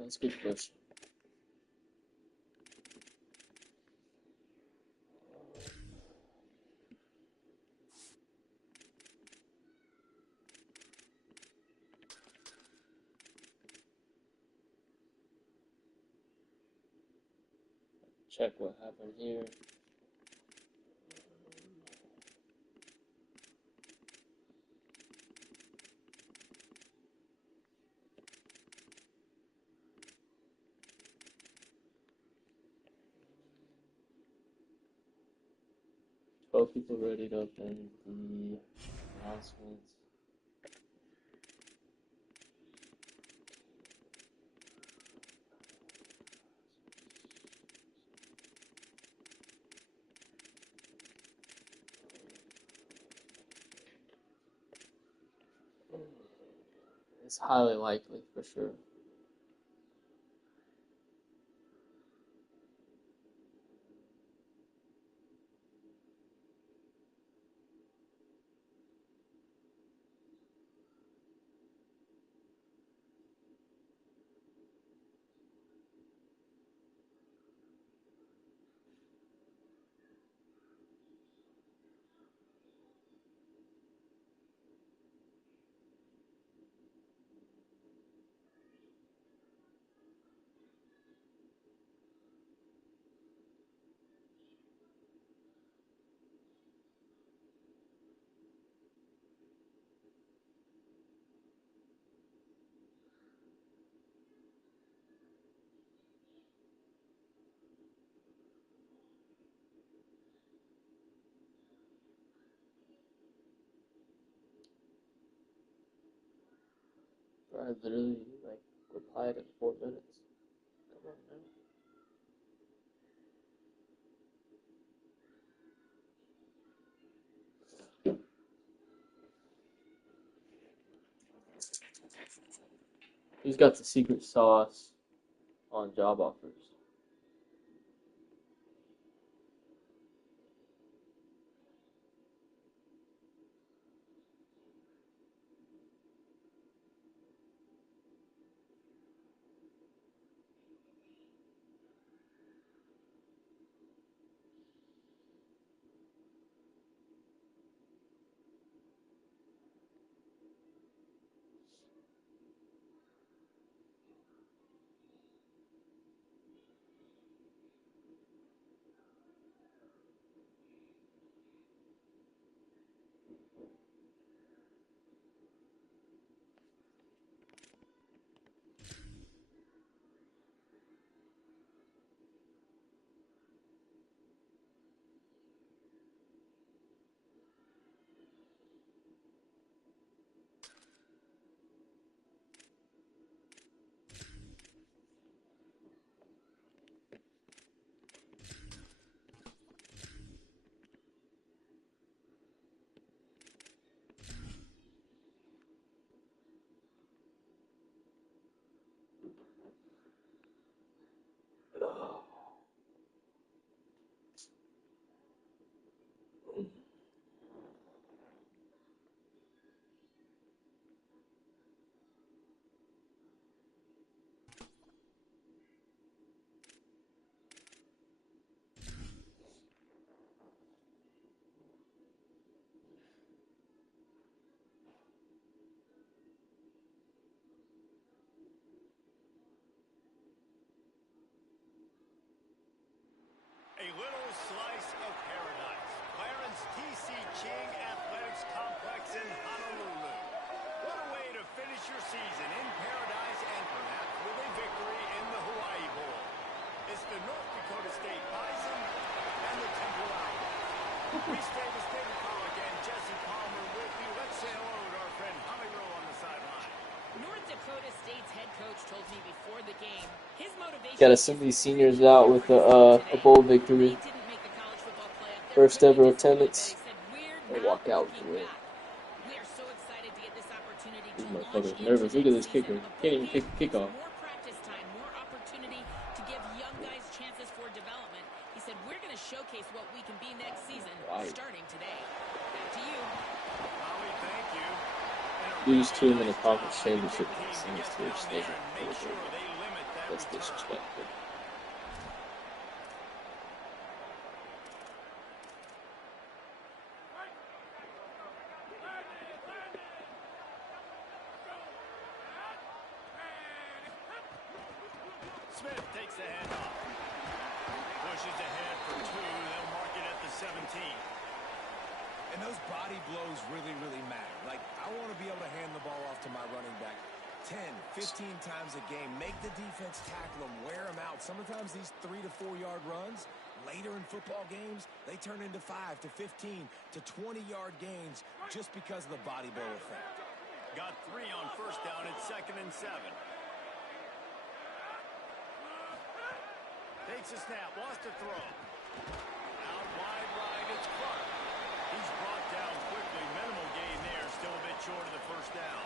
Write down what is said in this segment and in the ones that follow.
That's a good question. Check what happened here. People ready to open the announcements. It's highly likely for sure. I literally replied in 4 minutes. Come on now. Who's got the secret sauce on job offers? A little slice of paradise. Clarence T.C. Ching Athletics Complex in Honolulu. What a way to finish your season in paradise and perhaps with a victory in the Hawaii Bowl. It's the North Dakota State Bison and the Temple Owls. We stay with State College and Jesse Palmer with you. Let's say hello to our friend Hollywood on the sideline. North Dakota State's head coach told me before the game his motivation. Gotta send these seniors out with a bowl victory. First ever attendance. They walk out with the win. We are so excited to get this opportunity These to motherfuckers launch nervous. Look at this into kicker. the Can't even kick kickoff. More practice time, more opportunity to give young guys chances for development. He said we're going to showcase what we can be next season, starting today. Back to you. Holly, thank you. Lose to him in the conference championship. Make sure they limit That's disrespectful. Smith takes the handoff. Pushes ahead for 2. They'll mark it at the 17. And those body blows really, really matter. Like, I want to be able to hand the ball off to my running back 10, 15 times a game. Make the defense tackle them, wear them out. Sometimes these 3 to 4 yard runs, later in football games, they turn into 5 to 15 to 20 yard gains just because of the body blow effect. Got 3 on first down at 2nd and 7. Takes a snap, wants to throw. Out wide right, it's Clark. He's brought down quickly. Minimal gain there, still a bit short of the first down.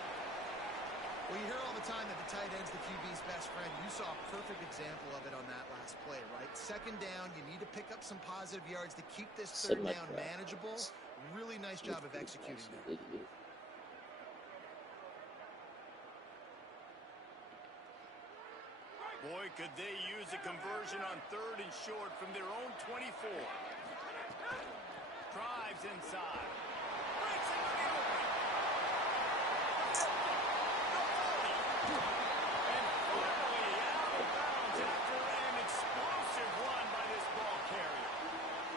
Well, you hear all the time that the tight end's the QB's best friend. You saw a perfect example of it on that last play, right? 2nd down, you need to pick up some positive yards to keep this 3rd down manageable. Really nice job of executing there. Boy, could they use a conversion on 3rd and short from their own 24. Drives inside. Breaks into the open. And finally out of bounds after an explosive run by this ball carrier.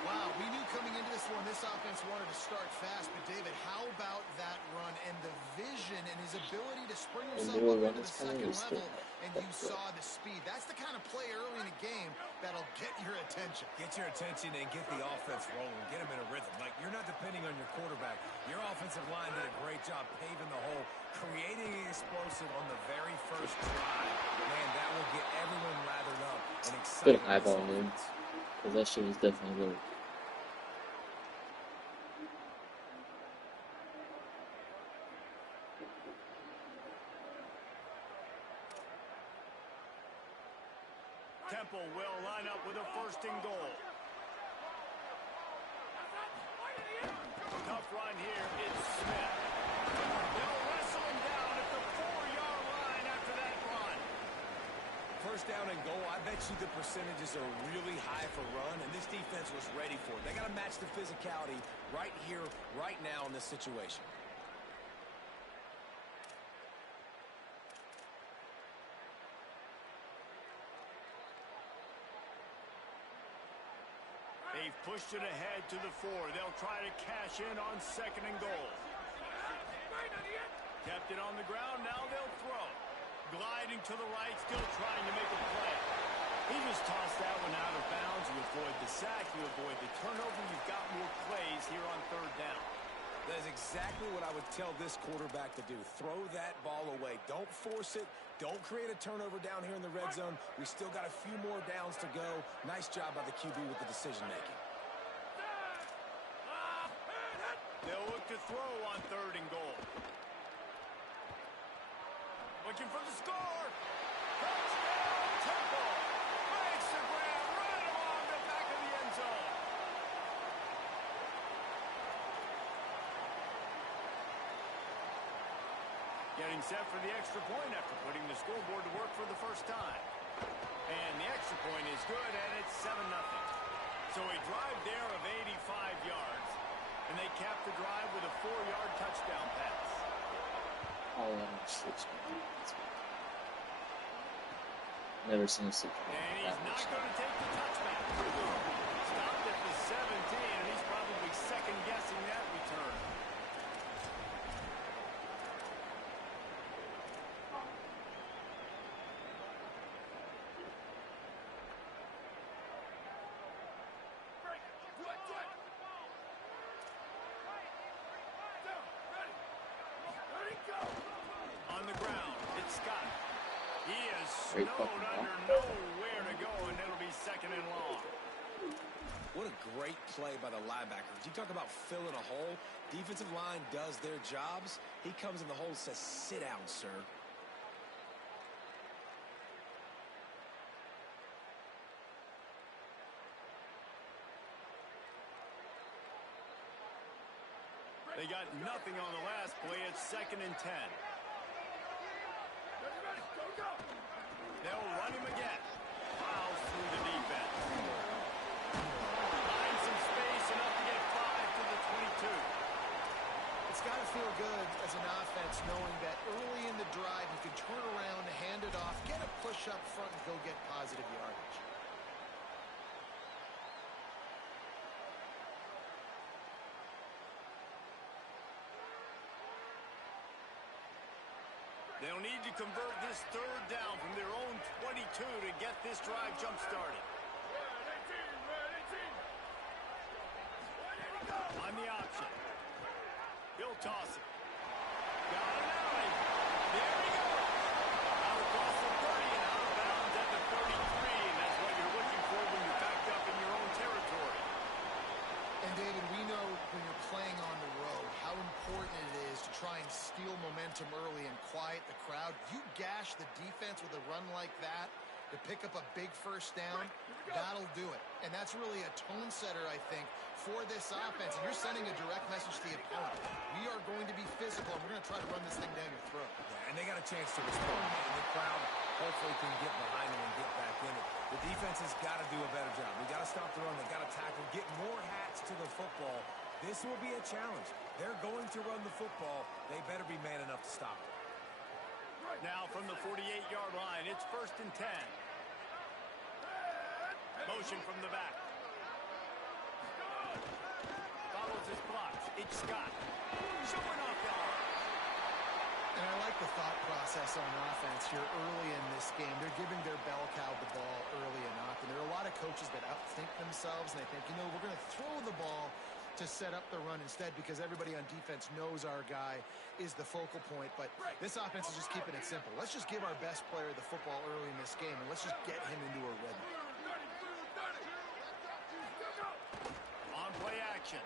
Wow, we knew coming into this one, this offense wanted to start fast. But, David, how about that run and the vision and his ability to spring himself up into the 2nd level? And you saw the speed. That's the kind of play early in a game that'll get your attention. Get your attention and get the offense rolling. Get them in a rhythm. Like, you're not depending on your quarterback. Your offensive line did a great job paving the hole, creating an explosive on the very first drive. Man, that will get everyone lathered up and excited. Good eyeball him, because that shit was definitely low. Temple will line up with a 1st and goal. Tough run here. It's Smith. They'll wrestle him down at the 4-yard line after that run. 1st down and goal. I bet you the percentages are really high for run, and this defense was ready for it. They got to match the physicality right here, right now in this situation. They've pushed it ahead to the 4. They'll try to cash in on 2nd and goal. Kept it on the ground. Now they'll throw. Gliding to the right, still trying to make a play. He just tossed that one out of bounds. You avoid the sack. You avoid the turnover. You've got more plays here on 3rd down. That is exactly what I would tell this quarterback to do. Throw that ball away. Don't force it. Don't create a turnover down here in the red zone. We still got a few more downs to go. Nice job by the QB with the decision-making. They'll look to throw on 3rd and goal. Looking for the score. Touchdown, Temple. Makes the grab right along the back of the end zone. Getting set for the extra point after putting the scoreboard to work for the first time. And the extra point is good, and it's 7-0. So a drive there of 85 yards, and they cap the drive with a 4-yard touchdown pass. Oh, that's 6 minutes. Never seen a 6 minute. And he's not going to take the touchback. Stopped at the 17, and he's probably second-guessing that return. On the ground, it's Scott. He is snowed under, nowhere to go, and it'll be 2nd and long. What a great play by the linebacker. You talk about filling a hole. Defensive line does their jobs. He comes in the hole and says, "Sit down, sir." They got nothing on the last play. It's 2nd and 10. They'll run him again. Fouls through the defense. Finds some space, enough to get 5 to the 22. It's got to feel good as an offense knowing that early in the drive you can turn around, hand it off, get a push up front, and go get positive yardage. They'll need to convert this third down from their own 22 to get this drive jump-started. On the option. He'll toss it. Got it out. There he goes. Out across the 30 and out of bounds at the 33, and that's what you're looking for when you're backed up in your own territory. And David, we know when you're playing on the road how important it is to try and steal momentum early and quiet the crowd. You gash the defense with a run like that to pick up a big first down, that'll do it. And that's really a tone setter, I think, for this offense. And you're sending a direct message to the opponent. We are going to be physical, and we're going to try to run this thing down your throat. Yeah, and they got a chance to respond. And the crowd hopefully can get behind them and get back in it. The defense has got to do a better job. We got to stop the run. They got to tackle, get more hats to the football. This will be a challenge. They're going to run the football. They better be man enough to stop it. Now from the 48-yard line, it's 1st and 10. Motion from the back. Follows his blocks. It's Scott. Showing off the arm. And I like the thought process on offense here early in this game. They're giving their bell cow the ball early and often. There are a lot of coaches that outthink themselves, and they think, you know, we're going to throw the ball to set up the run instead because everybody on defense knows our guy is the focal point. But this offense is just keeping it simple. Let's just give our best player the football early in this game, and let's just get him into a rhythm. On play action.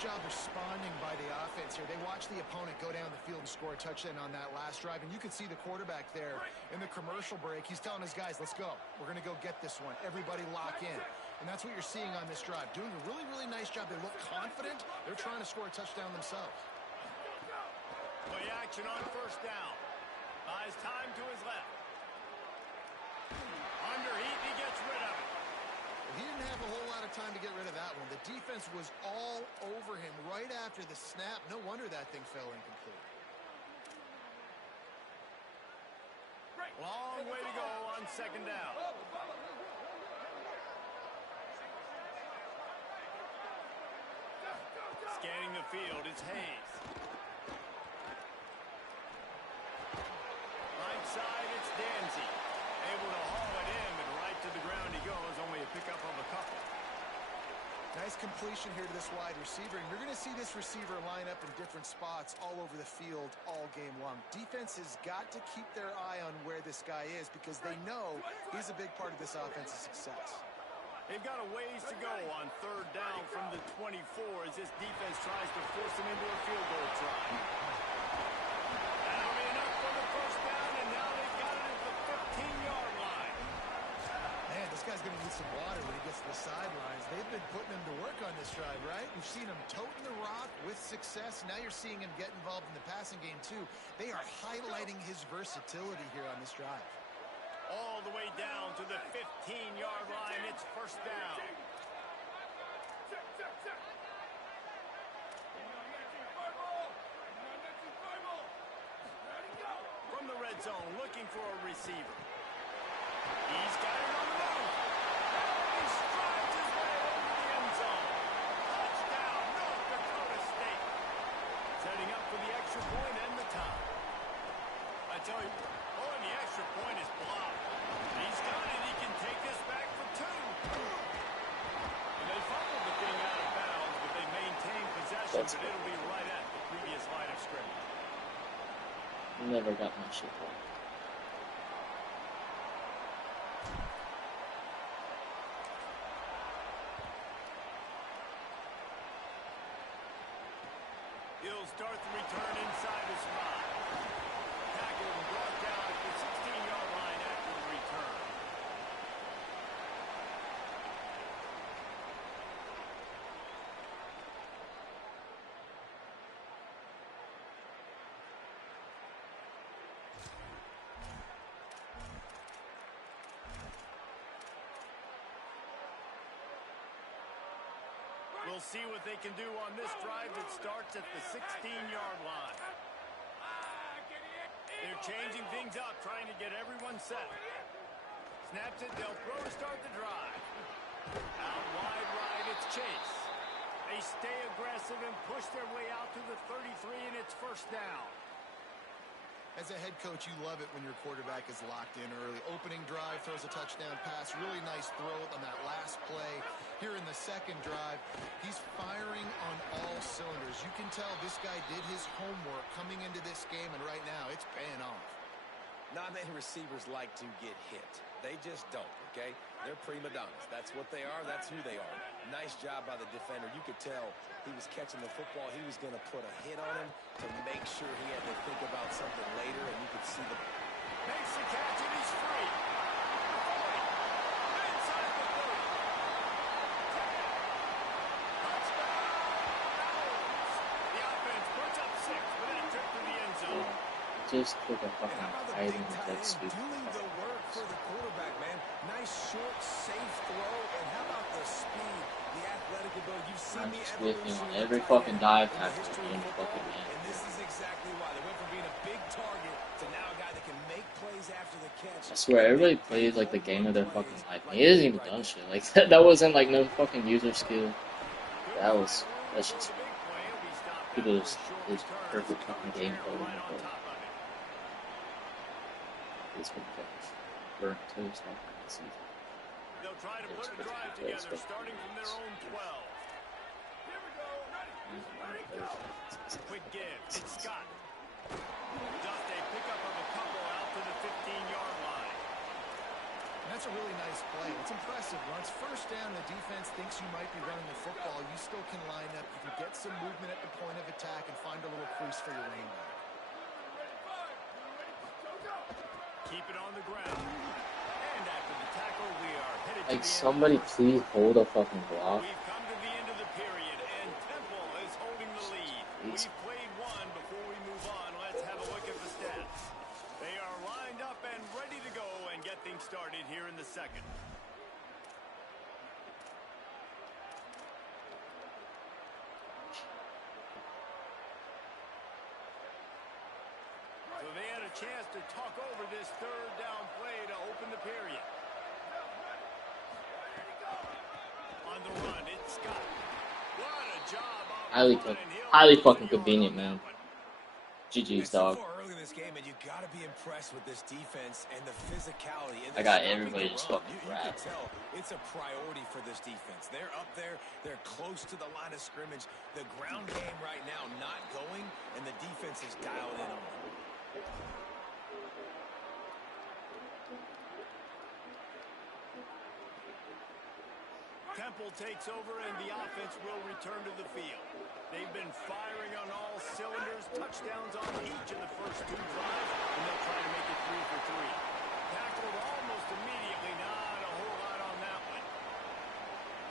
Job responding by the offense here. They watch the opponent go down the field and score a touchdown on that last drive, and you can see the quarterback there in the commercial break. He's telling his guys, let's go. We're going to go get this one. Everybody lock in. And that's what you're seeing on this drive. Doing a really, really nice job. They look confident. They're trying to score a touchdown themselves. Play action on 1st down. Buys time to his left. Under heat, he gets rid of it. He didn't have a whole lot of time to get rid of that one. The defense was all over him right after the snap. No wonder that thing fell incomplete. Long way to go on 2nd down. Scanning the field, it's Hayes. Right side, it's Danzy. Able to haul it in, but right to the ground he goes. Only a pickup of a couple. Nice completion here to this wide receiver. And you're going to see this receiver line up in different spots all over the field all game long. Defense has got to keep their eye on where this guy is because they know he's a big part of this offense's success. They've got a ways to go on 3rd down from the 24 as this defense tries to force them into a field goal try. That'll be enough for the 1st down, and now they've got it at the 15-yard line. Man, this guy's going to need some water when he gets to the sidelines. They've been putting him to work on this drive, right? We've seen him toting the rock with success. Now you're seeing him get involved in the passing game, too. They are highlighting his versatility here on this drive. All the way down to the 15-yard line. It's 1st down. From the red zone, looking for a receiver. He's got it on the move. He strides his way over the end zone. Touchdown, North Dakota State. Setting up for the extra point and the tie. I tell you, and the extra point is blocked. He's got it. He can take this back for 2. And they fumbled the thing out of bounds, but they maintain possession, but it'll be right at the previous line of scrimmage. Never got my shit wrong. He'll start the return inside his 5. Tackled and brought down at the 16-yard line after the return. see what they can do on this drive that starts at the 16-yard line. They're changing things up, trying to get everyone set. Snaps it, they'll throw to start the drive. Out wide right, it's Chase. They stay aggressive and push their way out to the 33, and it's first down. As a head coach, you love it when your quarterback is locked in early. Opening drive, throws a touchdown pass. Really nice throw on that last play. Here in the second drive, he's firing on all cylinders. You can tell this guy did his homework coming into this game, and right now it's paying off. Not many receivers like to get hit. They just don't, okay? They're prima donnas. That's what they are. That's who they are. Nice job by the defender. You could tell he was catching the football. He was going to put a hit on him to make sure he had to think about something later, and you could see the... Makes the catch, and he's free. 40. Inside the 30. 10. Touchdown. Owls. The offense puts up 6 with that trip to the end zone. Just took a fucking hiding with that sweep. Doing the work for the quarterback, man. Nice, short, safe throw. And how about the speed, the athletic ability? You've seen the evolution on of every tight fucking end dive in the tackle history in of the football, fucking game. and this is exactly why. They went from being a big target to now a guy that can make plays after the catch. I swear, everybody plays like the game of their fucking life. He hasn't even done shit. Like, that wasn't like no fucking user skill. That's just people just is perfect fucking game code. This one gets burnt toast off the season. They'll try to put a drive together, starting from their own 12. Here we go. Ready? Quick give. It's Scott. Just a pickup of a couple out to the 15-yard line. And that's a really nice play. It's impressive. Once first down, the defense thinks you might be running the football. You still can line up. You can get some movement at the point of attack and find a little crease for your running back. Keep it on the ground. And after the tackle, we are headed Like, to the somebody end. please hold a fucking block. We've come to the end of the period, and Temple is holding the lead. We've played one. Before we move on, let's have a look at the stats. They are lined up and ready to go and get things started here in the second. So they had a chance to talk over this third down play to open the period. On the run, it's Scott. What a job. Highly fucking convenient, man. GG's, dog. Early in this game, and you got to be impressed with this defense and the physicality. And I got everybody just fucking you can tell it's a priority for this defense. They're up there. They're close to the line of scrimmage. The ground game right now not going, and the defense is dialed in on them. Temple takes over, and the offense will return to the field. They've been firing on all cylinders, touchdowns on each of the first 2 drives, and they'll try to make it 3 for 3. Tackled almost immediately, not a whole lot on that one.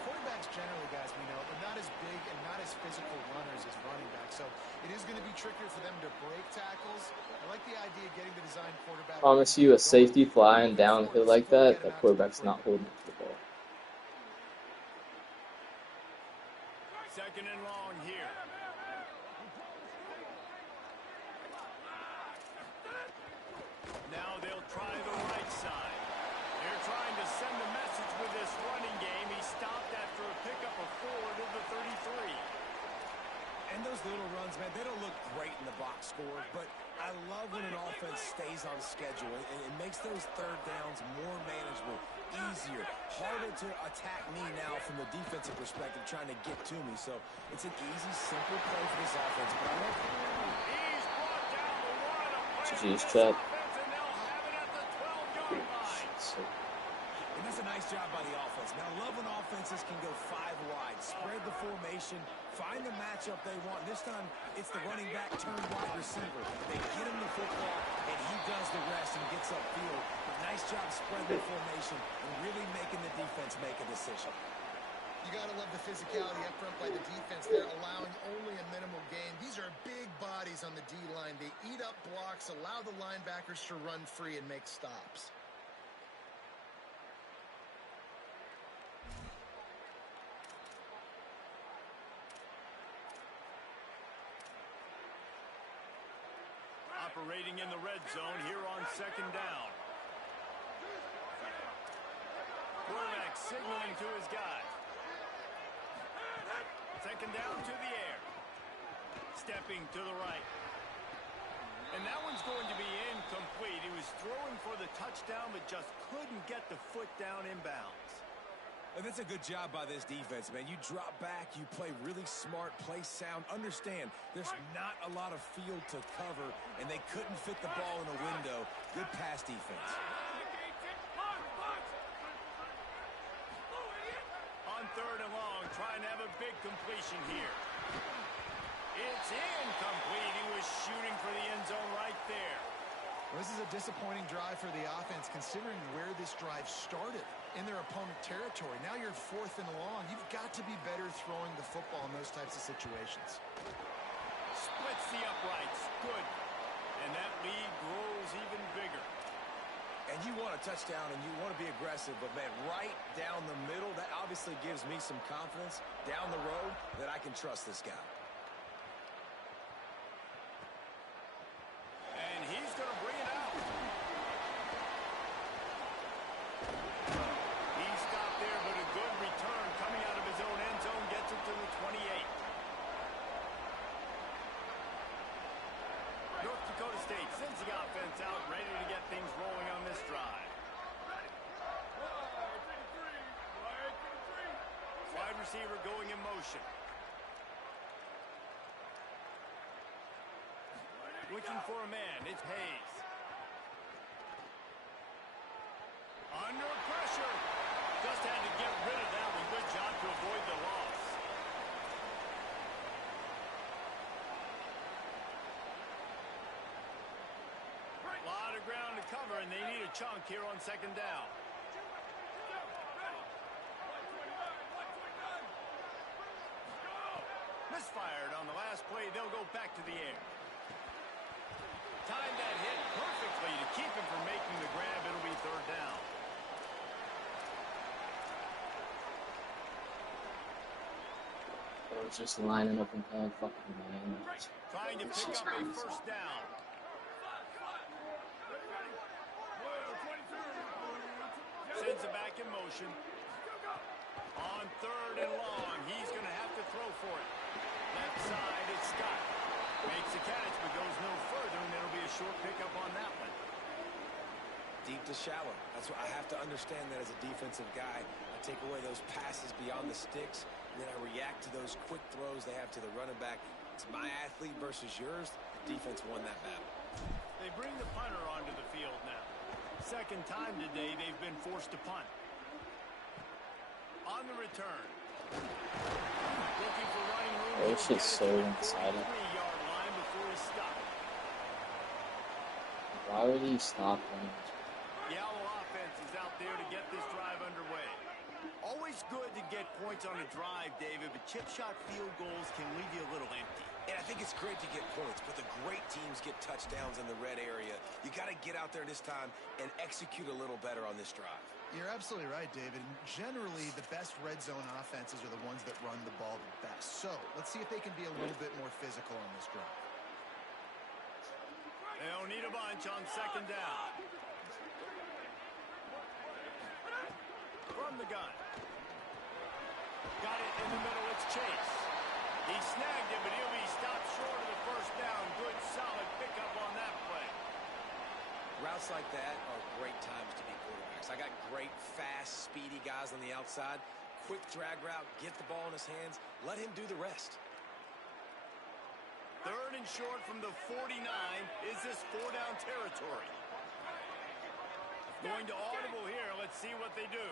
Quarterbacks generally, guys, we know, are not as big and not as physical runners as running backs, so it is going to be trickier for them to break tackles. I like the idea of getting the design quarterback. Promise you, a safety flying downhill like that, that quarterback's not holding the ball. Second and long here. Now they'll try the right side. They're trying to send a message with this running game. He stopped after a pickup of 4 to the 33. And those little runs, man, they don't look great in the box score, but I love when an offense stays on schedule, and it makes those third downs more manageable, easier, harder to attack me now from the defensive perspective, trying to get to me. So it's an easy, simple play for this offense, but I love it. He's brought down the one. GG's trap. And they'll have it at the 12-yard line. And that's a nice job by the offense. Now, I love when offenses can go 5 wide, spread the formation, find the matchup they want. This time, it's the running back turned wide receiver. They get him the football, and he does the rest and gets upfield. But nice job spreading the formation and really making the defense make a decision. You got to love the physicality up front by the defense. They're allowing only a minimal gain. These are big bodies on the D-line. They eat up blocks, allow the linebackers to run free and make stops. operating in the red zone here on second down. Quarterback signaling to his guy. Second down to the air. Stepping to the right. And that one's going to be incomplete. He was throwing for the touchdown, but just couldn't get the foot down inbounds. And that's a good job by this defense, man. You drop back, you play really smart, play sound. Understand, there's not a lot of field to cover, and they couldn't fit the ball in a window. Good pass defense. On third and long, trying to have a big completion here. It's incomplete. He was shooting for the end zone right there. Well, this is a disappointing drive for the offense, considering where this drive started in their opponent territory. Now you're fourth and long. You've got to be better throwing the football in those types of situations. Splits the uprights. Good. And that lead grows even bigger. And you want a touchdown and you want to be aggressive, but, man, right down the middle, that obviously gives me some confidence down the road that I can trust this guy. And he's going to bring it out. He stopped there, but a good return coming out of his own end zone gets it to the 28. North Dakota State sends the offense out, ready to get things rolling on this drive. Wide receiver going in motion. Looking for a man. It's Hayes. Under pressure. Just had to get rid of that one. Good job to avoid the loss. A lot of ground to cover, and they need a chunk here on second down. Misfired on the last play. They'll go back to the air. Timed that hit perfectly to keep him from making the grab. It'll be third down. Or it's just lining up and playing fucking man. Trying to pick up a first down. Sends it back in motion. On third and long, he's going to have to throw for it. Left side, it's Scott. Makes the catch, but goes no further, and there'll be a short pickup on that one. Deep to shallow. That's what I have to understand that as a defensive guy. I take away those passes beyond the sticks, and then I react to those quick throws they have to the running back. It's my athlete versus yours. The defense won that battle. They bring the punter onto the field now. Second time today they've been forced to punt. On the return. Looking for running room. Oh, it's just so one-sided. Why would he stop him? The Owl offense is out there to get this drive underway. Always good to get points on a drive, David, but chip shot field goals can leave you a little empty. And I think it's great to get points, but the great teams get touchdowns in the red area. You got to get out there this time and execute a little better on this drive. You're absolutely right, David. Generally, the best red zone offenses are the ones that run the ball the best. So let's see if they can be a little bit more physical on this drive. They don't need a bunch on second down. From the gun. Got it in the middle. It's Chase. He snagged it, but he'll be stopped short of the first down. Good, solid pickup on that play. Routes like that are great times to be quarterbacks. I got great, fast, speedy guys on the outside. Quick drag route, get the ball in his hands, let him do the rest. Third and short from the 49. Is this four-down territory? Going to audible here. Let's see what they do.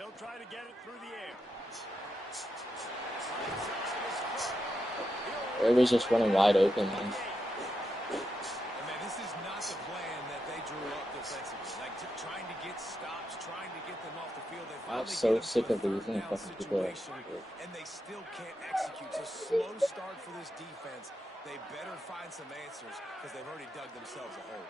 They'll try to get it through the air. It was just running wide open, man. Man, this is not the plan that they drew up defensively. Like trying to get stops, trying to get them off the field. I'm so sick of losing fucking people. And they still can't execute. So slow start for this defense. They better find some answers because they've already dug themselves a hole.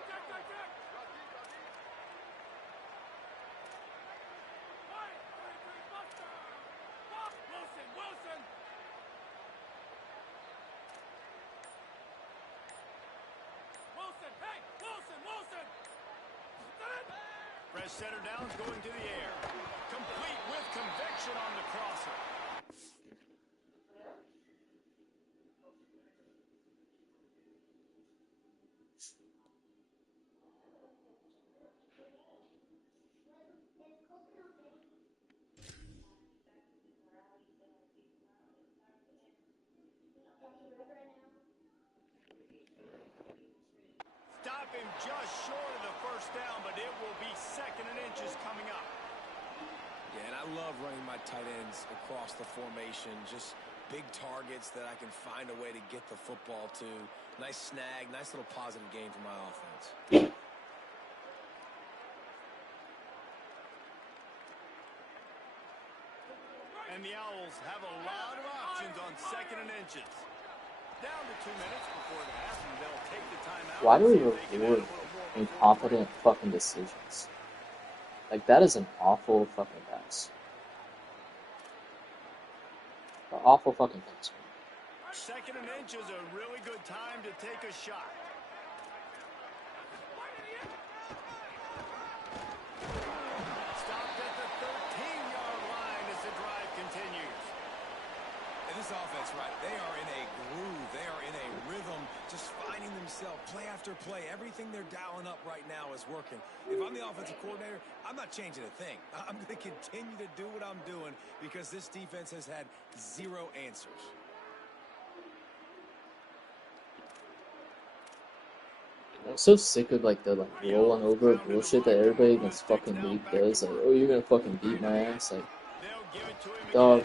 Fresh center downs going to the air. Complete with conviction on the crosser. Stop him just short of the first down, but it will be 2nd and inches coming up. Yeah, and I love running my tight ends across the formation. Just big targets that I can find a way to get the football to. Nice snag, nice little positive gain for my offense. And the Owls have a lot of options on 2nd and inches. Down to 2 minutes before the half, and they'll take the timeout. Why do we reward incompetent fucking decisions? Like, that is an awful fucking pass. An awful fucking pass. 2nd and inches, a really good time to take a shot. Stopped at the 13-yard line as the drive continues. And this offense, right, they are in a groove. They are in a rhythm, just finding themselves play after play. Everything they're dialing up right now is working. If I'm the offensive coordinator, I'm not changing a thing. I'm going to continue to do what I'm doing because this defense has had zero answers. I'm so sick of like the rolling over bullshit that everybody in this fucking league does. Like, oh, you're gonna fucking beat my ass. Like, dog,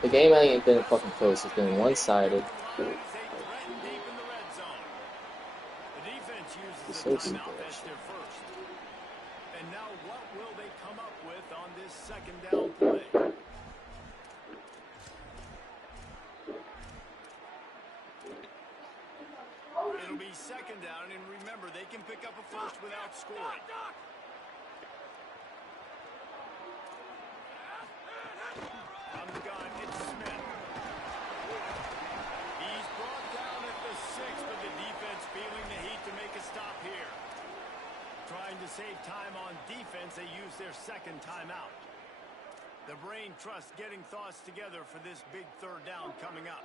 the game ain't been fucking close. It's been one-sided. It's so stupid. And now what will they come up with on this 2nd down play? It'll be 2nd down, and remember, they can pick up a first without scoring. From the gun, it's Smith. He's brought down at the 6, but the defense feeling the heat to make a stop here. Trying to save time on defense, they use their 2nd timeout. The brain trust getting thoughts together for this big 3rd down coming up.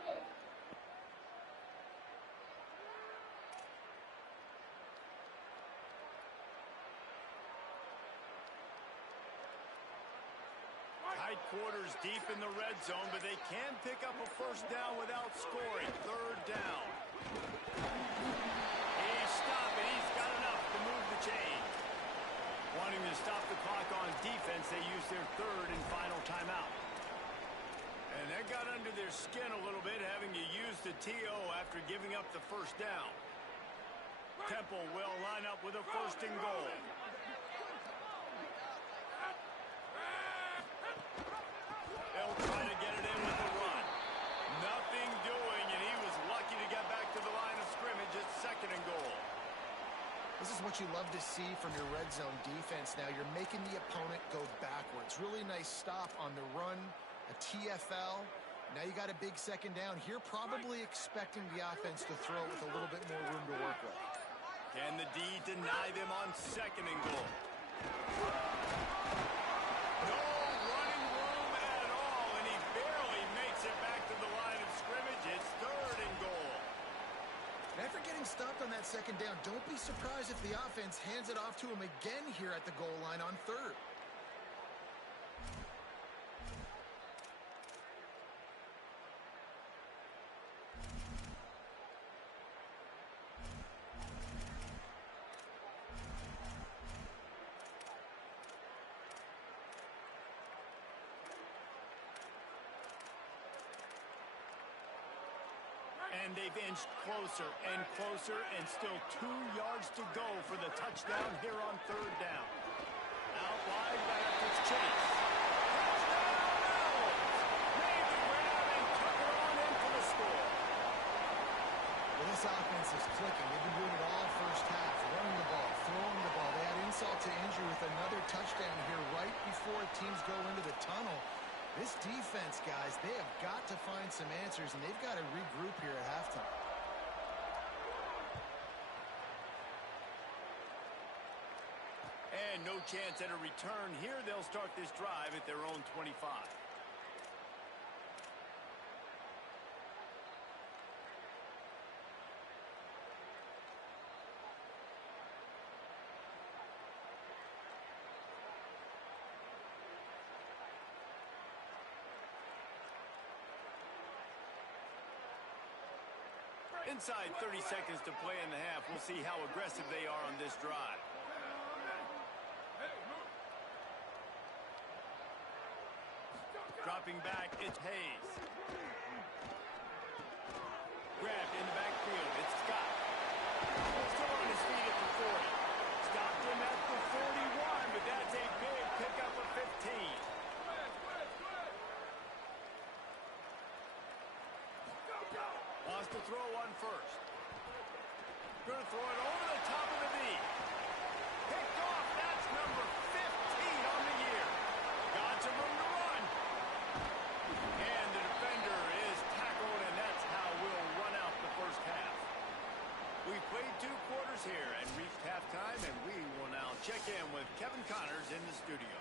Tight quarters deep in the red zone, but they can pick up a first down without scoring. 3rd down. He's stopping. He's got enough to move the chain. Wanting to stop the clock on defense, they use their 3rd and final timeout. And that got under their skin a little bit, having to use the TO after giving up the first down. Temple will line up with a 1st and goal. They'll try to get it in with the run. Nothing doing, and he was lucky to get back to the line of scrimmage at 2nd and goal. This is what you love to see from your red zone defense now. You're making the opponent go backwards. Really nice stop on the run, a TFL. Now you got a big 2nd down. Here probably expecting the offense to throw with a little bit more room to work with. Can the D deny them on 2nd and goal? No running room at all, and he barely makes it back to the line of scrimmage. It's 3rd and goal. And after getting stopped on that 2nd down, don't be surprised if the offense hands it off to him again here at the goal line on 3rd. And they've inched closer and closer, and still 2 yards to go for the touchdown here on 3rd down. Out wide, back to Chase. Touchdown! Made the grab and took it on in for the score. Well, this offense is clicking. They've been doing it all first half, running the ball, throwing the ball. They had insult to injury with another touchdown here right before teams go into the tunnel. This defense, guys, they have got to find some answers, and they've got to regroup here at halftime. And no chance at a return here. They'll start this drive at their own 25. Inside 30 seconds to play in the half. We'll see how aggressive they are on this drive. Dropping back, it's Hayes. Grabbed in the backfield, it's Scott. Still on his feet at the 40. Stopped him at the 41, but that's a big pickup of 15. Lost the throw on first. Going to throw it over the top of the knee. Picked off. That's number 15 on the year. Got some room to run. And the defender is tackled, and that's how we'll run out the first half. We've played 2 quarters here and reached halftime, and we will now check in with Kevin Connors in the studio.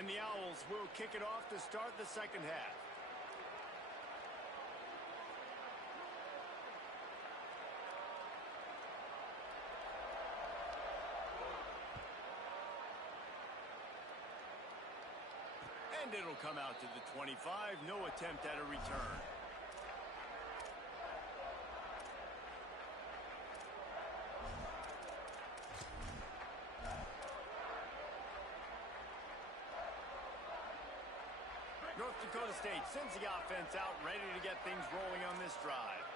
And the Owls will kick it off to start the second half. And it'll come out to the 25. No attempt at a return. North Dakota State sends the offense out, ready to get things rolling on this drive.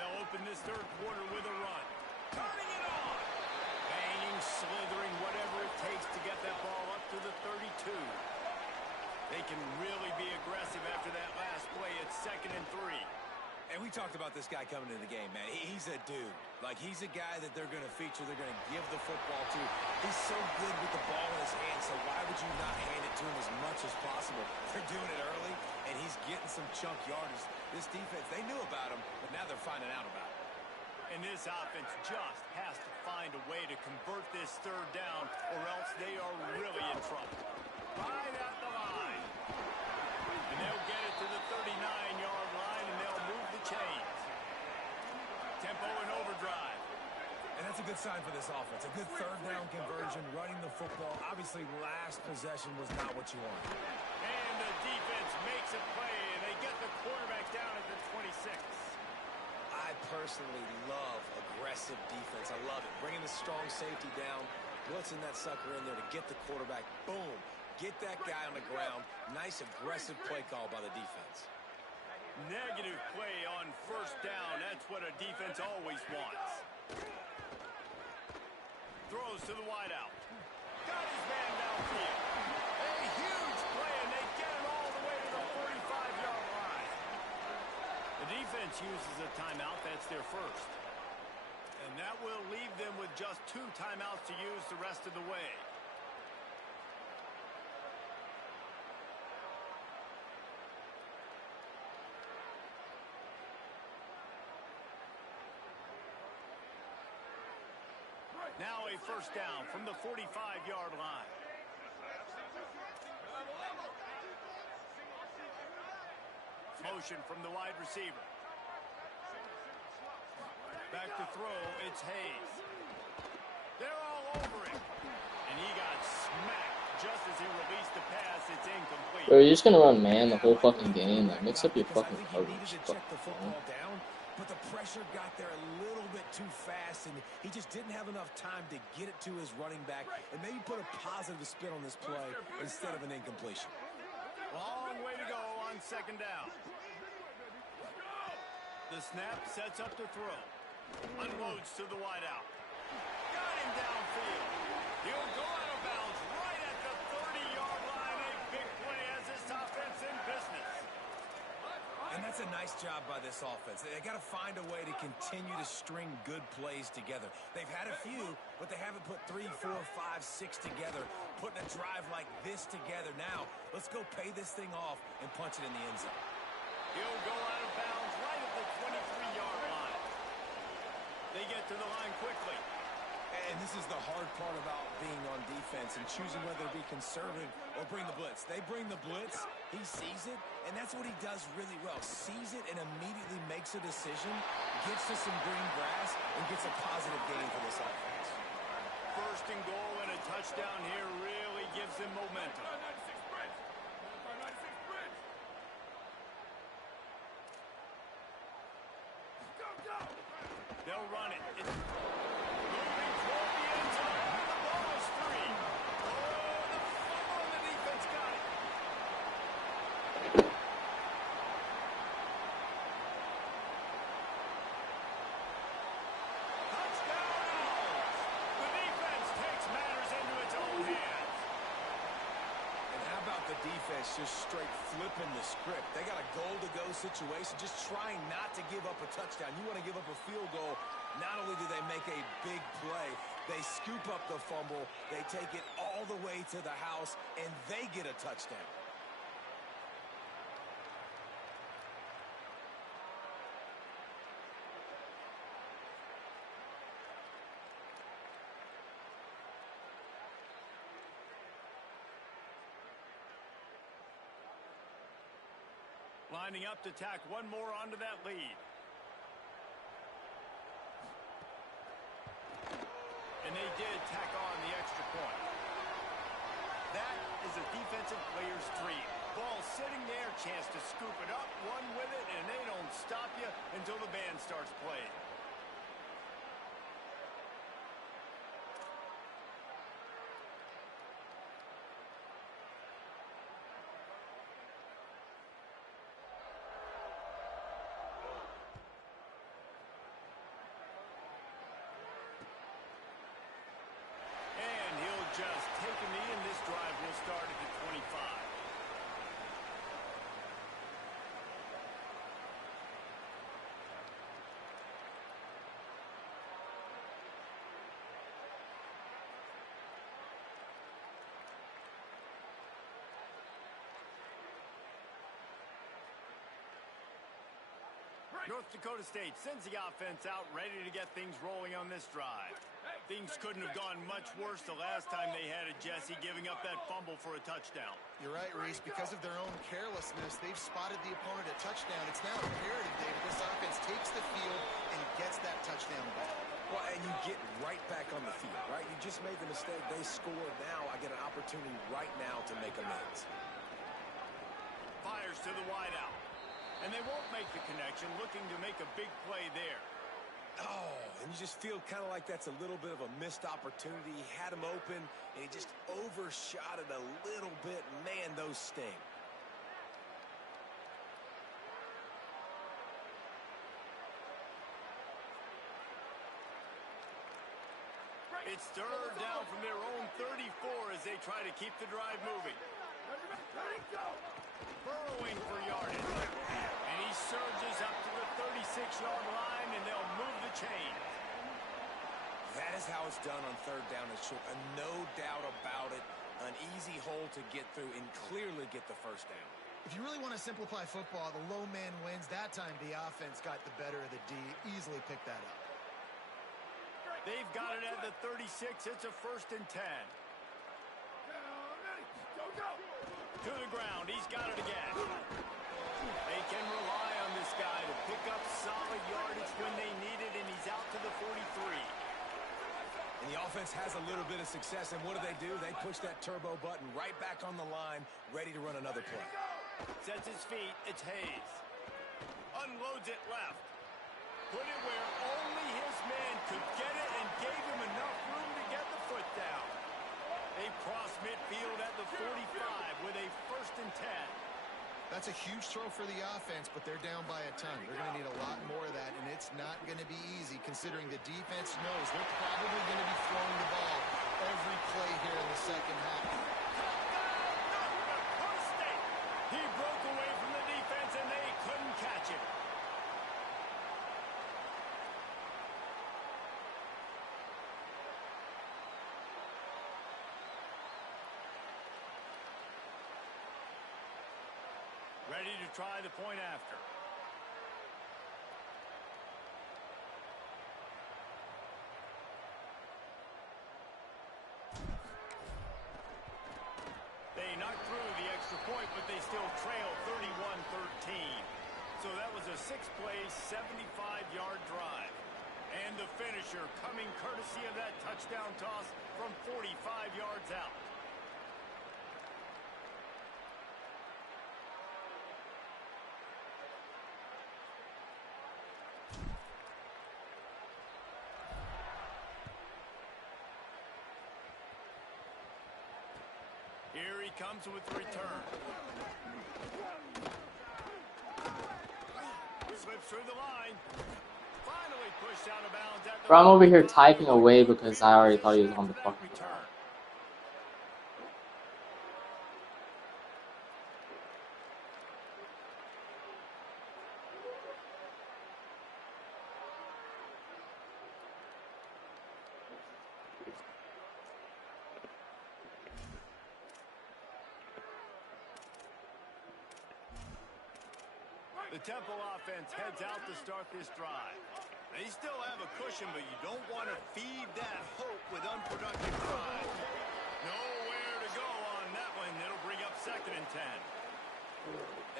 They'll open this third quarter with a run. Turning it on! Banging, slithering, whatever it takes to get that ball up to the 32. They can really be aggressive after that last play. It's 2nd and 3. And we talked about this guy coming into the game, man. He's a dude. Like, he's a guy that they're going to feature, they're going to give the football to. He's so good with the ball in his hands, so why would you not hand it to him as much as possible? They're doing it early, and he's getting some chunk yardage. This defense, they knew about him, but now they're finding out about it. And this offense just has to find a way to convert this third down, or else they are really in trouble. Right at the line. And they'll get it to the 39-yard line, and they'll move the chains. Tempo and overdrive. And that's a good sign for this offense. A good third down conversion, running the football. Obviously, last possession was not what you wanted. And the defense makes a play, and they get the quarterback down at the 26. I personally love aggressive defense. I love it. Bringing the strong safety down, blitzing that sucker in there to get the quarterback. Boom. Get that guy on the ground. Nice aggressive play call by the defense. Negative play on first down. That's what a defense always wants. Throws to the wideout. Got his man downfield. A huge play, and they get it all the way to the 45-yard line. The defense uses a timeout. That's their first. And that will leave them with just 2 timeouts to use the rest of the way. Now a first down from the 45-yard line. Motion from the wide receiver. Back to throw, it's Hayes. They're all over him. And he got smacked just as he released the pass. It's incomplete. Bro, you're just gonna run man the whole fucking game. Like, mix up your fucking coverage. But the pressure got there a little bit too fast, and he just didn't have enough time to get it to his running back and maybe put a positive spin on this play instead of an incompletion. Long way to go on second down. The snap sets up to throw. Unloads to the wideout. Got him downfield. He'll go out of bounds right at the 30-yard line. A big play as this offense in business. And that's a nice job by this offense. They got to find a way to continue to string good plays together. They've had a few, but they haven't put 3, 4, 5, 6 together, putting a drive like this together. Now, let's go pay this thing off and punch it in the end zone. He'll go out of bounds right at the 23-yard line. They get to the line And this is the hard part about being on defense and choosing whether to be conservative or bring the blitz. They bring the blitz, he sees it, and that's what he does really well. Sees it and immediately makes a decision, gets to some green grass, and gets a positive gain for this offense. First and goal and a touchdown here really gives them momentum. They'll run it. It's moving toward the end zone. The ball is free. Oh, the fumble and the defense got it. Touchdown Owls. The defense takes matters into its own hands. And how about the defense just straight flipping the script? They got a goal-to-go situation, just trying not to give up a touchdown. You want to give up a field goal. Not only do they make a big play, they scoop up the fumble, they take it all the way to the house, and they get a touchdown. Lining up to tack one more onto that lead. And they did tack on the extra point. That is a defensive player's dream. Ball sitting there, chance to scoop it up, run with it, and they don't stop you until the band starts playing. Just take a knee, and this drive will start at the 25. North Dakota State sends the offense out, ready to get things rolling on this drive. Things couldn't have gone much worse the last time they had it, Jesse, giving up that fumble for a touchdown. You're right, Reese. Because of their own carelessness, they've spotted the opponent at touchdown. It's now imperative, David, this offense takes the field and gets that touchdown back. Well, and you get right back on the field, right? You just made the mistake. They scored. Now I get an opportunity right now to make amends. Fires to the wideout. And they won't make the connection, looking to make a big play there. Oh, and you just feel kind of like that's a little bit of a missed opportunity. He had him open, and he just overshot it a little bit. Man, those sting. It's third down from their own 34 as they try to keep the drive moving. Burrowing for yardage. And he surges up to the 36-yard line, and they'll move the chain. That is how it's done on third down and short. No doubt about it. An easy hole to get through and clearly get the first down. If you really want to simplify football, the low man wins. That time the offense got the better of the D. Easily picked that up. They've got it at the 36. It's a 1st and 10. To the ground. He's got it again. They can rely on this guy to pick up solid yardage when they need it, and he's out to the 43. And the offense has a little bit of success, and what do? They push that turbo button right back on the line, ready to run another play. Sets his feet. It's Hayes. Unloads it left. Put it where only his man could get it and gave him enough room to get the foot down. They cross midfield at the 45 with a 1st and 10. That's a huge throw for the offense, but they're down by a ton. They're going to need a lot more of that, and it's not going to be easy considering the defense knows they're probably going to be throwing the ball every play here in the second half. He broke away from the defense, and they couldn't catch him. Ready to try the point after. Knocked through the extra point, but they still trail 31-13. So that was a 6-play, 75-yard drive. And the finisher coming courtesy of that touchdown toss from 45 yards out. Here he comes with the return. Slips through the line. Finally pushed out of bounds at the Bro, I'm over here typing away because I already thought he was on the fucking ground. The Temple offense heads out to start this drive. They still have a cushion, but you don't want to feed that hope with unproductive drives. Nowhere to go on that one. It'll bring up 2nd and 10.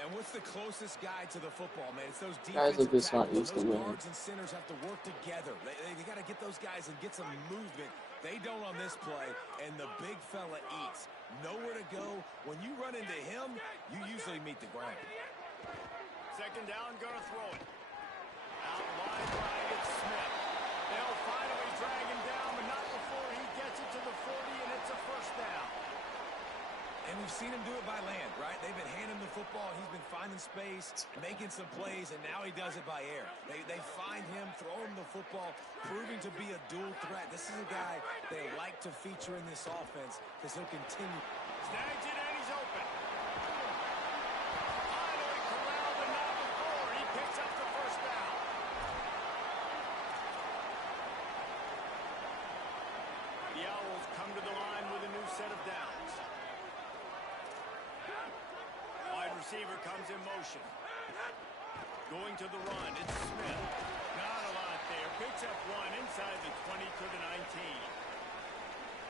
And what's the closest guy to the football, man? It's those Guys like defensive this not tackles. used to Those winning. guards and centers have to work together. They got to get those guys and get some movement. They don't on this play, and the big fella eats. Nowhere to go. When you run into him, you usually meet the ground. 2nd down, gonna throw it. Out wide right, it's Smith. They'll finally drag him down, but not before he gets it to the 40, and it's a 1st down. And we've seen him do it by land, right? They've been handing him the football. He's been finding space, making some plays, and now he does it by air. They find him, throw him the football, proving to be a dual threat. This is a guy they like to feature in this offense because he'll continue. Snags it, and he's open. Finally corralled, but not before. He picks up the 1st down. The Owls come to the line with a new set of downs. Wide receiver comes in motion. Going to the run, it's Smith. Not a lot there. Picks up 1 inside the 20 to the 19.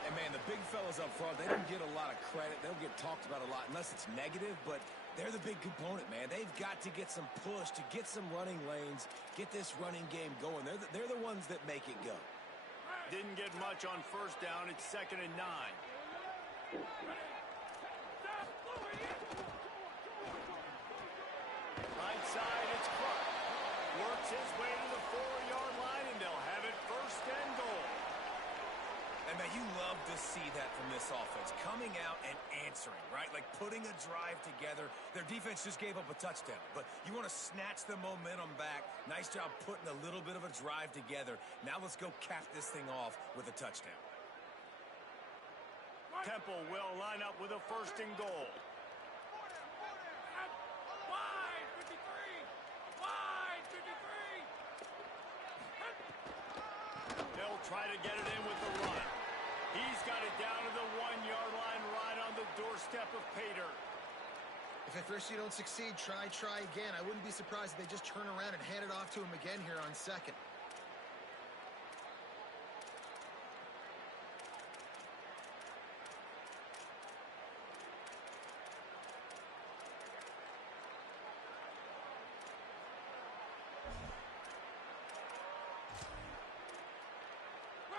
And, man, the big fellas up front, they don't get a lot of credit. They don't get talked about a lot unless it's negative, but they're the big component, man. They've got to get some push, to get some running lanes, get this running game going. They're the ones that make it go. Didn't get much on 1st down. It's 2nd and 9. Right side, it's Clark. Works his way to the 4-yard line, and they'll have it 1st and goal. And, man, you love to see that from this offense, coming out and answering, right? Like putting a drive together. Their defense just gave up a touchdown, but you want to snatch the momentum back. Nice job putting a little bit of a drive together. Now let's go cap this thing off with a touchdown. Temple will line up with a 1st and goal. Wide 53! Wide 53! They'll try to get it in with the run. He's got it down to the 1-yard line right on the doorstep of Pater. If at first you don't succeed, try again. I wouldn't be surprised if they just turn around and hand it off to him again here on 2nd.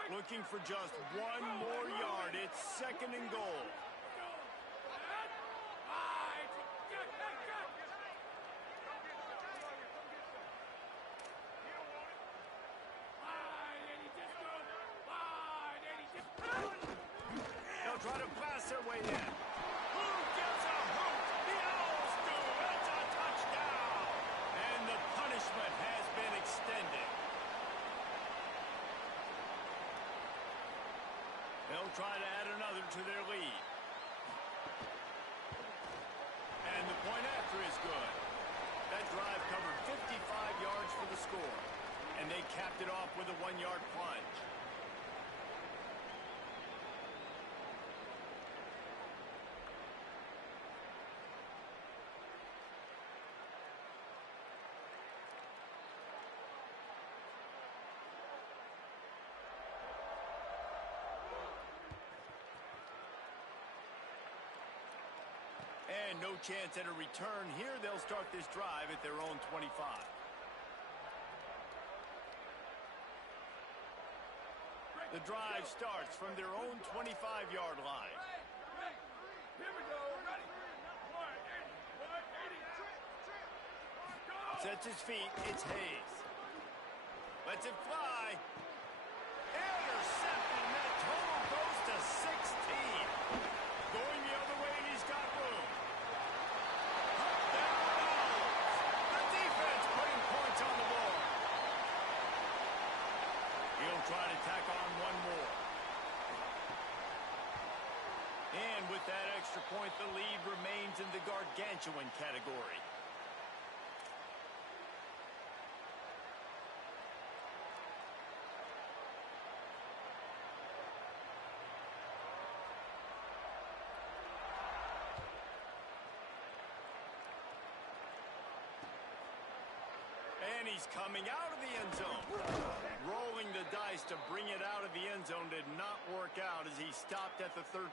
Looking for just 1 more yard. It's 2nd and goal. They'll try to blast their way in. Who gets a hook? The Owls do. It's a touchdown. And the punishment has been extended. They'll try to add another to their lead. And the point after is good. That drive covered 55 yards for the score. And they capped it off with a 1-yard plunge. And no chance at a return here. They'll start this drive at their own 25. The drive starts from their own 25-yard line. Here we go. Ready? 180. Sets his feet. It's Hayes. Lets it fly. Intercepted. And that total goes to 16. Going the other way, and he's got room. Up there goes. The defense putting points on the board. He'll try to tack on one more. And with that extra point, the lead remains in the gargantuan category. And he's coming out of the end zone. Rolling the dice to bring it out of the end zone did not work out as he stopped at the 13.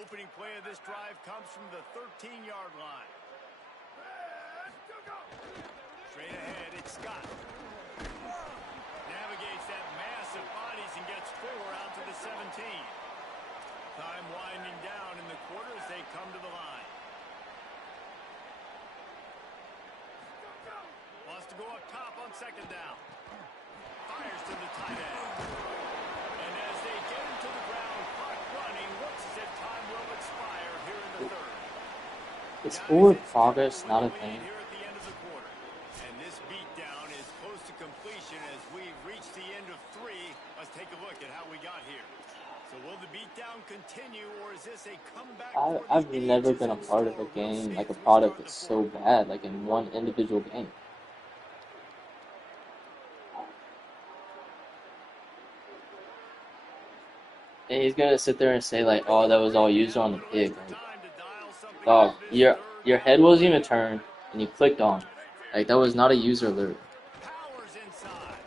Opening play of this drive comes from the 13-yard line. Straight ahead, it's Scott. Navigates that mass of bodies and gets 4 out to the 17. Time winding down in the quarter as they come to the line. Wants to go up top on second down. Fires to the tight end. And as they get him to the ground, clock running, looks as if time will expire here in the third. Is forward progress not a thing? Here at the end of the quarter. And this beatdown is close to completion as we've reached the end of 3. Let's take a look at how we got here. So will the beatdown continue, or is this a comeback? I've never been a part of a game, like a product that's so bad, like in one individual game. And he's gonna sit there and say like, "Oh, that was all user on the pig." Like, dog, your head wasn't even turned, and you clicked on it. Like that was not a user alert. Powers inside.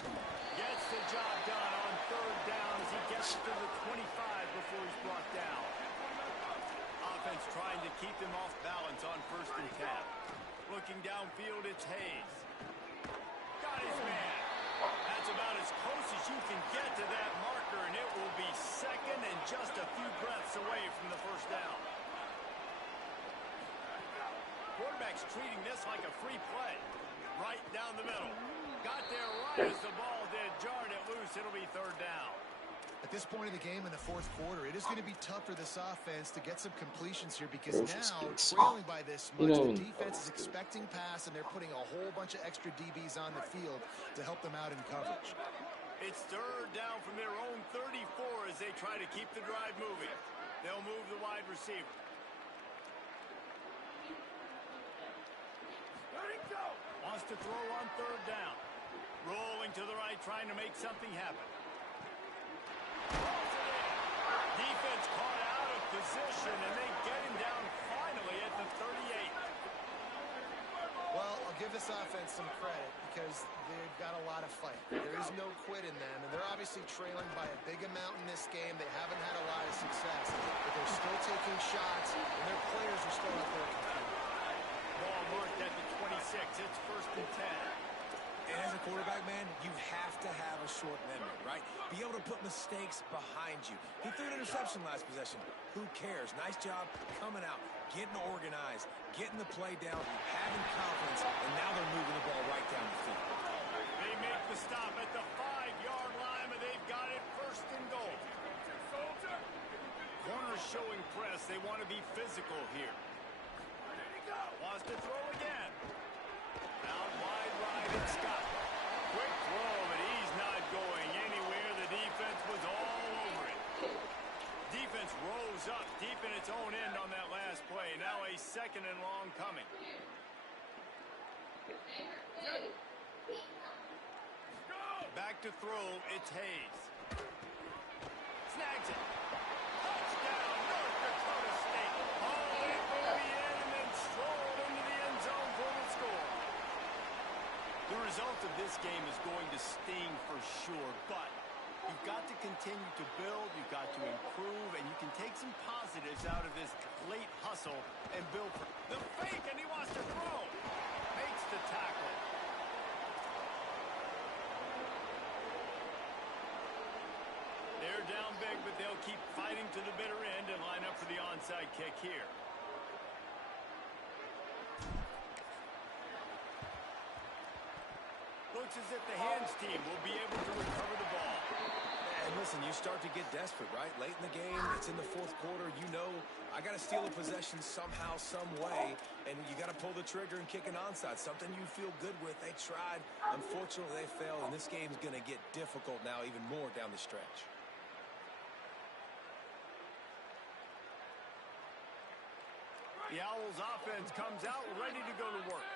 Gets the job done on third down as he gets to the 25 before he's brought down. Offense trying to keep him off balance on 1st and 10. Looking downfield, it's Hayes. Got his man. That's about as close as you can get to that marker, and it will be second and just a few breaths away from the first down. Quarterback's treating this like a free play. Right down the middle. Got there right as the ball did. Jarred it loose. It'll be third down. At this point of the game in the 4th quarter, it is going to be tough for this offense to get some completions here because now, trailing by this much, the defense is expecting pass, and they're putting a whole bunch of extra DBs on the field to help them out in coverage. It's third down from their own 34 as they try to keep the drive moving. They'll move the wide receiver. Wants to throw on third down. Rolling to the right, trying to make something happen. Defense caught out of position, and they get him down finally at the 38. Well, I'll give this offense some credit because they've got a lot of fight. There is no quit in them, and they're obviously trailing by a big amount in this game. They haven't had a lot of success, but they're still taking shots, and their players are still out there competing. Ball marked at the 26. It's 1st and 10. And as a quarterback, man, you have to have a short memory, right? Be able to put mistakes behind you. He threw an interception last possession. Who cares? Nice job coming out, getting organized, getting the play down, having confidence, and now they're moving the ball right down the field. They make the stop at the 5-yard line, but they've got it 1st and goal. Corners showing press. They want to be physical here. Wants to throw again. Out wide right, it's Scott. Quick throw, but he's not going anywhere. The defense was all over it. Defense rose up deep in its own end on that last play. Now a 2nd and long coming. Back to throw, it's Hayes. snags it. Touchdown, North Dakota State. Oh, they move in and then stroll into the end zone for the score. The result of this game is going to sting for sure, but you've got to continue to build, you've got to improve, and you can take some positives out of this late hustle and build for the fake, and he wants to throw. Makes the tackle. They're down big, but they'll keep fighting to the bitter end and line up for the onside kick here. Looks as if the hands team will be able to recover the ball. And listen, you start to get desperate, right? Late in the game, it's in the fourth quarter. You know, I got to steal a possession somehow, some way, and you got to pull the trigger and kick an onside. Something you feel good with. They tried. Unfortunately, they failed, and this game's going to get difficult now, even more down the stretch. The Owls offense comes out ready to go to work.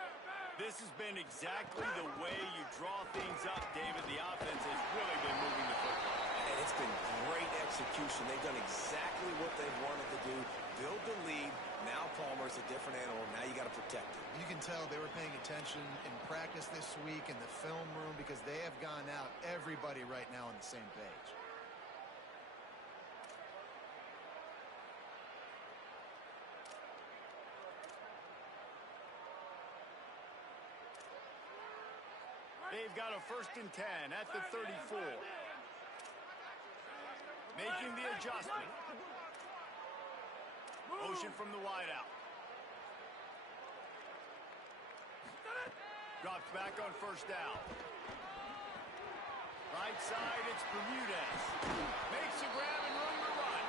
This has been exactly the way you draw things up, David. The offense has really been moving the football. And it's been great execution. They've done exactly what they've wanted to do. Build the lead. Now Palmer's a different animal. Now you got to protect it. You can tell they were paying attention in practice this week in the film room because they have gone out, everybody right now on the same page. They've got a 1st and 10 at the 34. Making the adjustment. Motion from the wideout. Drops back on 1st down. Right side, it's Bermudez. Makes a grab and room to run.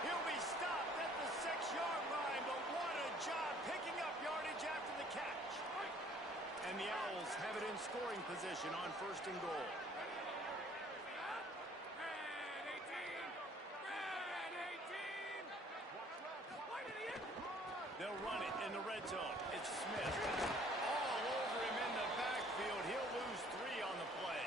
He'll be stopped at the 6-yard line, but what a job picking up yardage after the catch. And the Owls have it in scoring position on 1st and goal. They'll run it in the red zone. It's Smith. All over him in the backfield. He'll lose 3 on the play.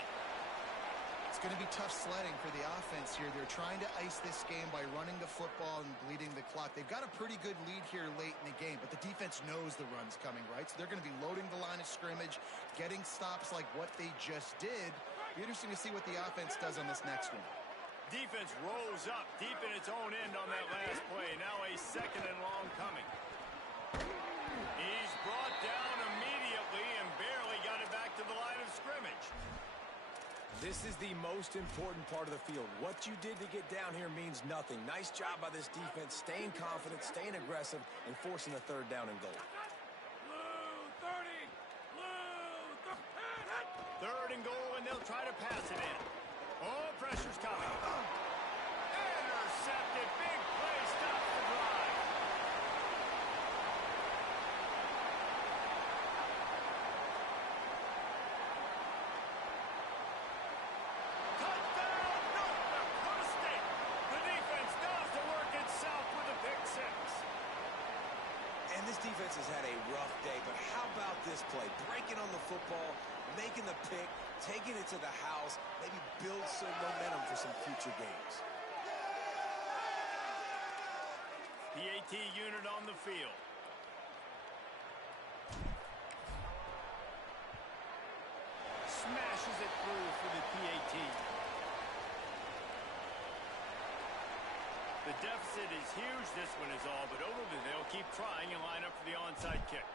It's going to be tough sledding for the offense here. They're trying to ice this game by running the football and bleeding the clock. They've got a pretty good lead here late in the game, but the defense knows the run's coming, right? So they're going to be loading the line of scrimmage, getting stops like what they just did. Be interesting to see what the offense does on this next one. Defense rose up deep in its own end on that last play. Now a 2nd and long coming. He's brought down immediately and barely got it back to the line of scrimmage. This is the most important part of the field. What you did to get down here means nothing. Nice job by this defense, staying confident, staying aggressive, and forcing the 3rd down and goal. Blue 30. Blue 30. 3rd and goal, and they'll try to pass it in. Oh, pressure's coming. Intercepted. Big play. Stops the drive. Touchdown, North Dakota State. The defense does the work itself with a pick 6. And this defense has had a rough day, but how about this play? Breaking on the football, making the pick, taking it to the house, maybe build some momentum for some future games. The AT unit on the field. Smashes it through for the PAT. The deficit is huge. This one is all but over, but they'll keep trying and line up for the onside kick.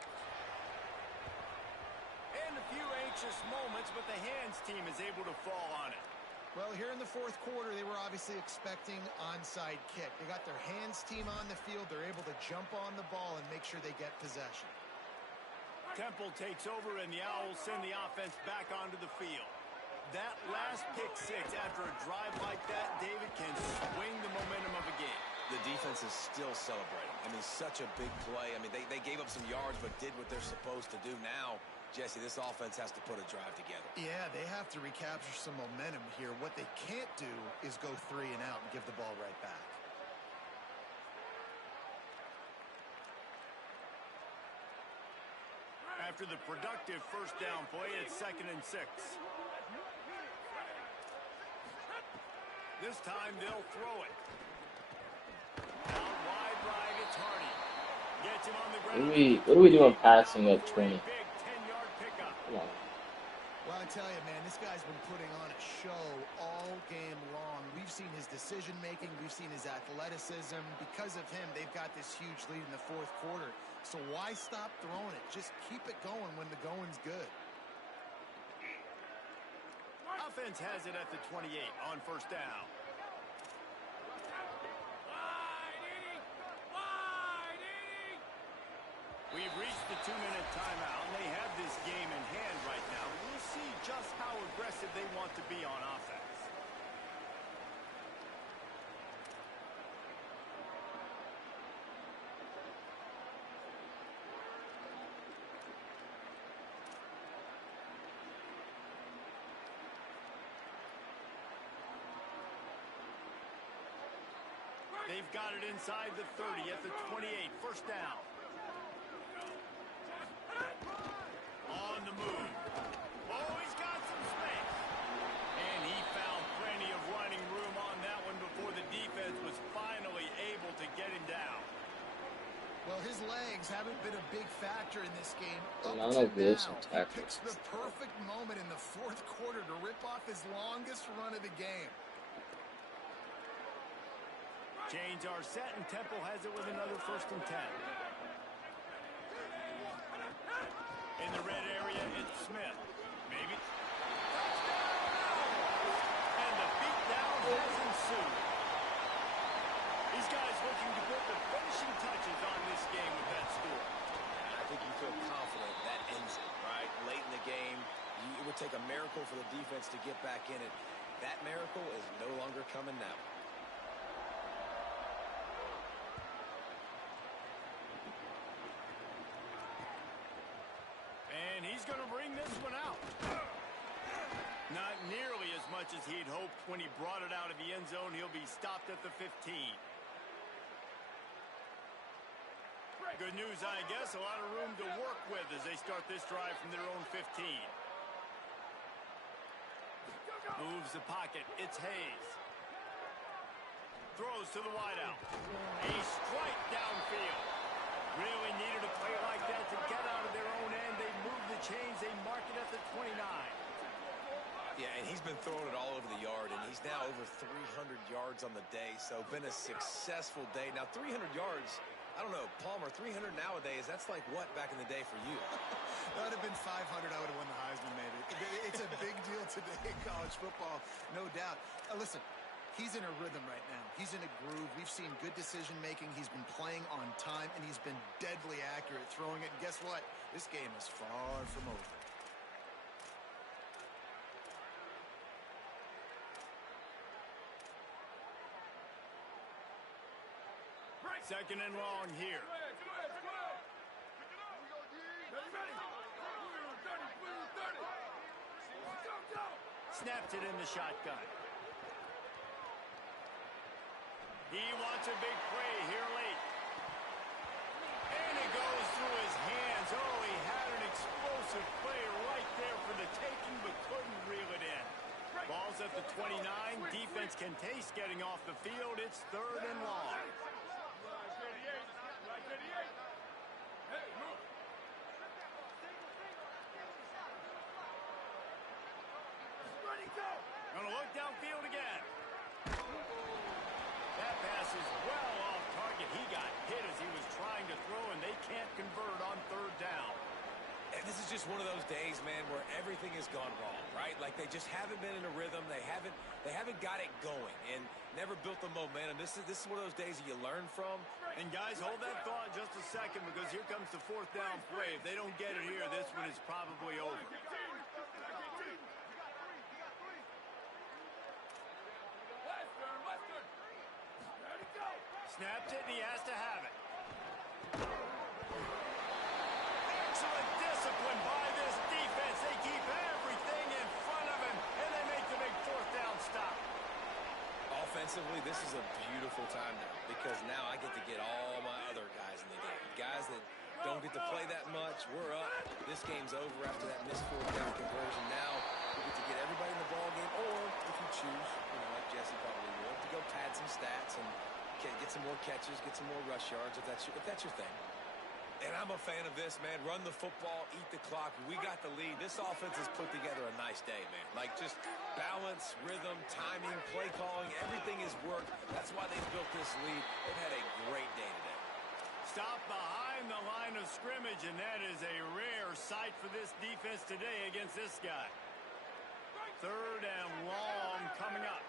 And a few anxious moments, but the hands team is able to fall on it. Well, here in the 4th quarter, they were obviously expecting onside kick. They got their hands team on the field. They're able to jump on the ball and make sure they get possession. Temple takes over, and the Owls send the offense back onto the field. That last pick 6 after a drive like that, David, can swing the momentum of a game. The defense is still celebrating. I mean, such a big play. I mean, they gave up some yards but did what they're supposed to do. Now, Jesse, this offense has to put a drive together. Yeah, they have to recapture some momentum here. What they can't do is go 3 and out and give the ball right back. After the productive 1st down play, it's 2nd and 6. This time they'll throw it. Out wide right, it's Hardy. Gets him on the ground. What are we doing passing at 20? Big 10-yard pickup. Come on. Well, I tell you, man, this guy's been putting on a show all game long. We've seen his decision-making. We've seen his athleticism. Because of him, they've got this huge lead in the fourth quarter. So why stop throwing it? Just keep it going when the going's good. Offense has it at the 28 on first down. We've reached the 2-minute timeout, and they have this game in hand right now. We'll see just how aggressive they want to be on offense. They've got it inside the 30 at the 28, first down. On the move. Oh, he's got some space. And he found plenty of running room on that one before the defense was finally able to get him down. Well, his legs haven't been a big factor in this game up None to of this now. and He picks the perfect moment in the fourth quarter to rip off his longest run of the game. Change our set, and Temple has it with another 1st and 10. In the red area, it's Smith. Maybe. And the beatdown has ensued. These guys looking to put the finishing touches on this game with that score. I think you feel confident that ends it, right? Late in the game, it would take a miracle for the defense to get back in it. That miracle is no longer coming now. And he's going to bring this one out. Not nearly as much as he'd hoped when he brought it out of the end zone. He'll be stopped at the 15. Good news, I guess. A lot of room to work with as they start this drive from their own 15. Moves the pocket. It's Hayes. Throws to the wideout. A strike downfield. Really needed a play like that to get out of their own end. They move the chains. They mark it at the 29. Yeah, and he's been throwing it all over the yard, and he's now over 300 yards on the day, so been a successful day. Now, 300 yards, I don't know, Palmer, 300 nowadays, that's like what back in the day for you? That would have been 500. I would have won the Heisman, maybe. It's a big deal today in college football, no doubt. Listen, he's in a rhythm right now. He's in a groove. We've seen good decision-making. He's been playing on time, and he's been deadly accurate throwing it. And guess what? This game is far from over. Second and long here. Snaps it in the shotgun. He wants a big play here late. And it goes through his hands. Oh, he had an explosive play right there for the taking, but couldn't reel it in. Ball's at the 29. Defense can taste getting off the field. It's 3rd and long. Gonna look downfield again. That pass is well off target. He got hit as he was trying to throw, and they can't convert on 3rd down. And this is just one of those days, man, where everything has gone wrong, right? Like they just haven't been in a rhythm. They haven't got it going and never built the momentum. This is one of those days that you learn from. And guys, hold that thought just a second, because here comes the 4th down play. If they don't get it here, this one is probably over. Snapped it, and he has to have it. Excellent discipline by this defense. They keep everything in front of him, and they make the big 4th down stop. Offensively, this is a beautiful time now, because now I get to get all my other guys in the game. Guys that don't get to play that much. We're up. This game's over after that missed 4th down conversion. Now we get to get everybody in the ball game, or if you choose, Jesse probably would, to go pad some stats and get some more catches, get some more rush yards if that's your thing. And I'm a fan of this, man. Run the football, eat the clock. We got the lead. This offense has put together a nice day, man. Like, just balance, rhythm, timing, play calling, everything has worked. That's why they've built this lead. They've had a great day today. Stop behind the line of scrimmage, and that is a rare sight for this defense today against this guy. 3rd and long coming up.